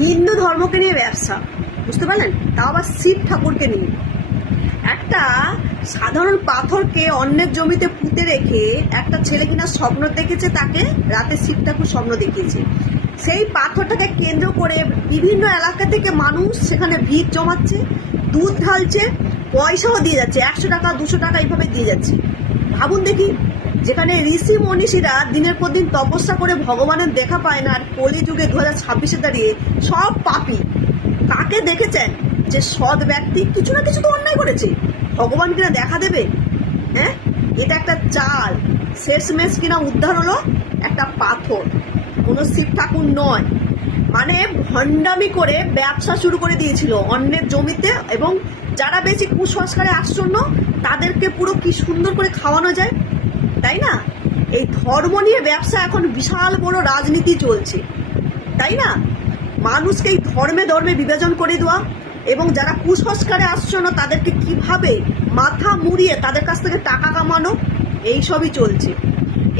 হিন্দু ধর্মকে নিয়ে ব্যবসা, বুঝতে পারলেন? তাও আবার শিব ঠাকুরকে নিয়ে। একটা সাধারণ পাথরকে অন্যের জমিতে পুঁতে রেখে একটা ছেলে কিনা স্বপ্ন দেখেছে, তাকে রাতে শিব ঠাকুর স্বপ্ন দেখিয়েছে। সেই পাথরটাকে কেন্দ্র করে বিভিন্ন এলাকা থেকে মানুষ সেখানে ভিড় জমাচ্ছে, দুধ ঢালছে, পয়সাও দিয়ে যাচ্ছে, 100 টাকা 200 টাকা এইভাবে দিয়ে যাচ্ছে। ভাবুন দেখি, যেখানে ঋষি মনীষীরা দিনের পর দিন তপস্যা করে ভগবানের দেখা পায় না, আর কলিযুগে 2026-এ দাঁড়িয়ে সব পাপী। কাকে দেখেছেন যে সৎ ব্যক্তি কিছু না কিছু তো অন্যায় করেছে, ভগবান কিনা দেখা দেবে? হ্যাঁ, এটা একটা চাল। শেষমেশ কিনা উদ্ধার হলো একটা পাথর, কোনো শিব ঠাকুর নয়। মানে ভণ্ডামি করে ব্যবসা শুরু করে দিয়েছিল অন্যের জমিতে, এবং যারা বেশি কুসংস্কারে আচ্ছন্ন তাদেরকে পুরো কি সুন্দর করে খাওয়ানো যায়, তাই না? এই ধর্ম নিয়ে ব্যবসা এখন বিশাল বড় রাজনীতি চলছে, তাই না? মানুষকে এই ধর্মে ধর্মে বিভাজন করে দেওয়া, এবং যারা কুসংস্কারে আচ্ছন্ন তাদেরকে কিভাবে মাথা মুড়িয়ে তাদের কাছ থেকে টাকা কামানো, এইসবই চলছে।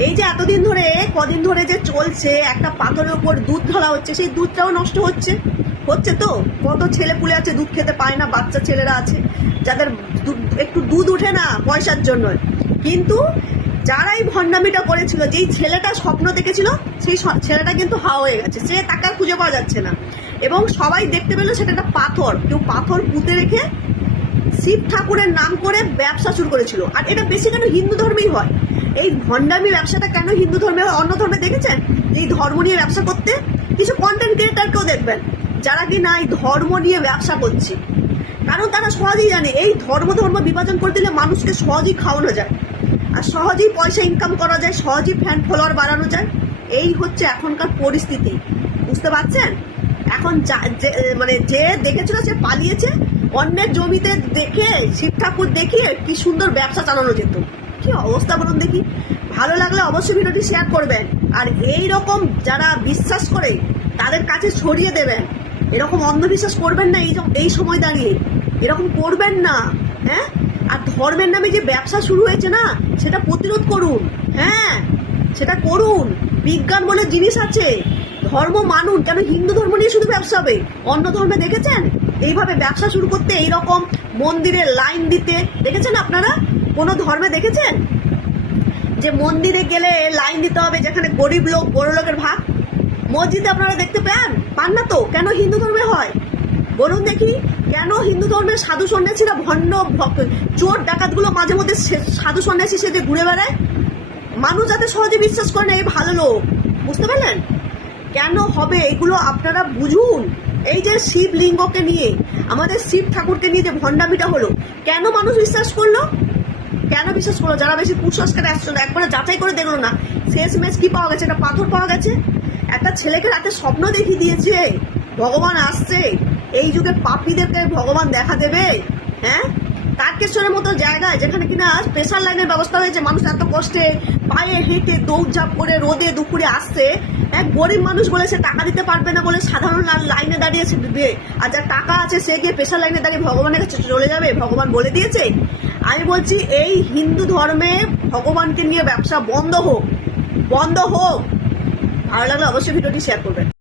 এই যে এতদিন ধরে কদিন ধরে যে চলছে, একটা পাথরের উপর দুধ ঢালা হচ্ছে, সেই দুধটাও নষ্ট হচ্ছে তো। কত ছেলে পুলে আছে দুধ খেতে পায় না, বাচ্চা ছেলেরা আছে যাদের একটু দুধ উঠে না পয়সার জন্য। কিন্তু যারা এই ভণ্ডামিটা করেছিল, যেই ছেলেটা স্বপ্ন দেখেছিল, সেই ছেলেটা কিন্তু হাওয়া হয়ে গেছে, সে তাকে আর খুঁজে পাওয়া যাচ্ছে না। এবং সবাই দেখতে পেলো সেটা একটা পাথর, কেউ পাথর পুঁতে রেখে শিব ঠাকুরের নাম করে ব্যবসা শুরু করেছিল। আর এটা বেশি কেন হিন্দু ধর্মেই হয়? এই ভণ্ডামি ব্যবসাটা কেন হিন্দু ধর্মে হয়, অন্য ধর্মে দেখেছেন? এই ধর্ম নিয়ে ব্যবসা করতে কিছু কন্টেন্ট ক্রিয়েটারকেও দেখবেন যারা কি না এই ধর্ম নিয়ে ব্যবসা করছে, কারণ তারা সহজেই জানে এই ধর্ম বিভাজন করে দিলে মানুষকে সহজেই খাওয়ানো যায়, আর সহজেই পয়সা ইনকাম করা যায়, সহজেই ফ্যান ফলোয়ার বাড়ানো যায়। এই হচ্ছে এখনকার পরিস্থিতি, বুঝতে পারছেন? এখন মানে যে দেখেছিল সে পালিয়েছে, অন্যের জমিতে দেখে শিব ঠাকুর দেখিয়ে কি সুন্দর ব্যবসা চালানো যেত। কি অবস্থা বলুন দেখি। ভালো লাগলে অবশ্যই ভিডিওটি শেয়ার করবেন, আর এই রকম যারা বিশ্বাস করে তাদের কাছে ছড়িয়ে দেবেন। এরকম অন্ধবিশ্বাস করবেন না, এই সময় দাঁড়িয়ে এরকম করবেন না। হ্যাঁ, আর ধর্মের নামে যে ব্যবসা শুরু হয়েছে না, সেটা প্রতিরোধ করুন। হ্যাঁ, সেটা করুন। বিজ্ঞান বলে জিনিস আছে, ধর্ম মানুন। কেন হিন্দু ধর্ম নিয়ে শুধু ব্যবসা হবে? অন্য ধর্মে দেখেছেন এইভাবে ব্যবসা শুরু করতে, এইরকম মন্দিরে লাইন দিতে দেখেছেন আপনারা? কোনো ধর্মে দেখেছেন যে মন্দিরে গেলে লাইন দিতে হবে, যেখানে গরিব লোক বড় লোকের ভাগ? মসজিদে আপনারা দেখতে পান না তো? কেন হিন্দু ধর্মে হয় বলুন দেখি? কেন হিন্দু ধর্মের সাধু সন্ন্যাসীরা ভণ্ড চোর ডাকাতগুলো মাঝে মধ্যে সাধু সন্ন্যাসী সেজে ঘুরে বেড়ায়? মানুষ যাতে সহজে বিশ্বাস করে না এই ভালো লোক, বুঝতে পারলেন? কেন হবে এগুলো আপনারা বুঝুন। এই যে শিবলিঙ্গকে নিয়ে, আমাদের শিব ঠাকুরকে নিয়ে যে ভণ্ডামিটা হলো, কেন মানুষ বিশ্বাস করলো? কেন বিশ্বাস করলো? যারা বেশি কুসংস্কারে আসছিল, একবারে যাচাই করে দেখলো না, শেষমেশ কি পাওয়া গেছে? একটা পাথর পাওয়া গেছে। একটা ছেলেকে রাতে স্বপ্ন দেখিয়ে দিয়েছে ভগবান আসছে। এই যুগে পাপীদেরকে ভগবান দেখা দেবে? হ্যাঁ, তারকেশ্বরের মতো জায়গায় যেখানে কিনা স্পেশাল লাইনের ব্যবস্থা হয়েছে, মানুষ এত কষ্টে পায়ে হেঁটে দৌড়ঝাঁপ করে রোদে দুপুরে আসছে, এক গরিব মানুষ বলে সে টাকা দিতে পারবে না বলে সাধারণ লাইনে দাঁড়িয়েছে, আর যার টাকা আছে সে গিয়ে স্পেশাল লাইনে দাঁড়িয়ে ভগবানের কাছে চলে যাবে? ভগবান বলে দিয়েছে? আমি বলছি এই হিন্দু ধর্মে ভগবানকে নিয়ে ব্যবসা বন্ধ হোক। ভালো লাগলে অবশ্যই ভিডিওটি শেয়ার করবেন।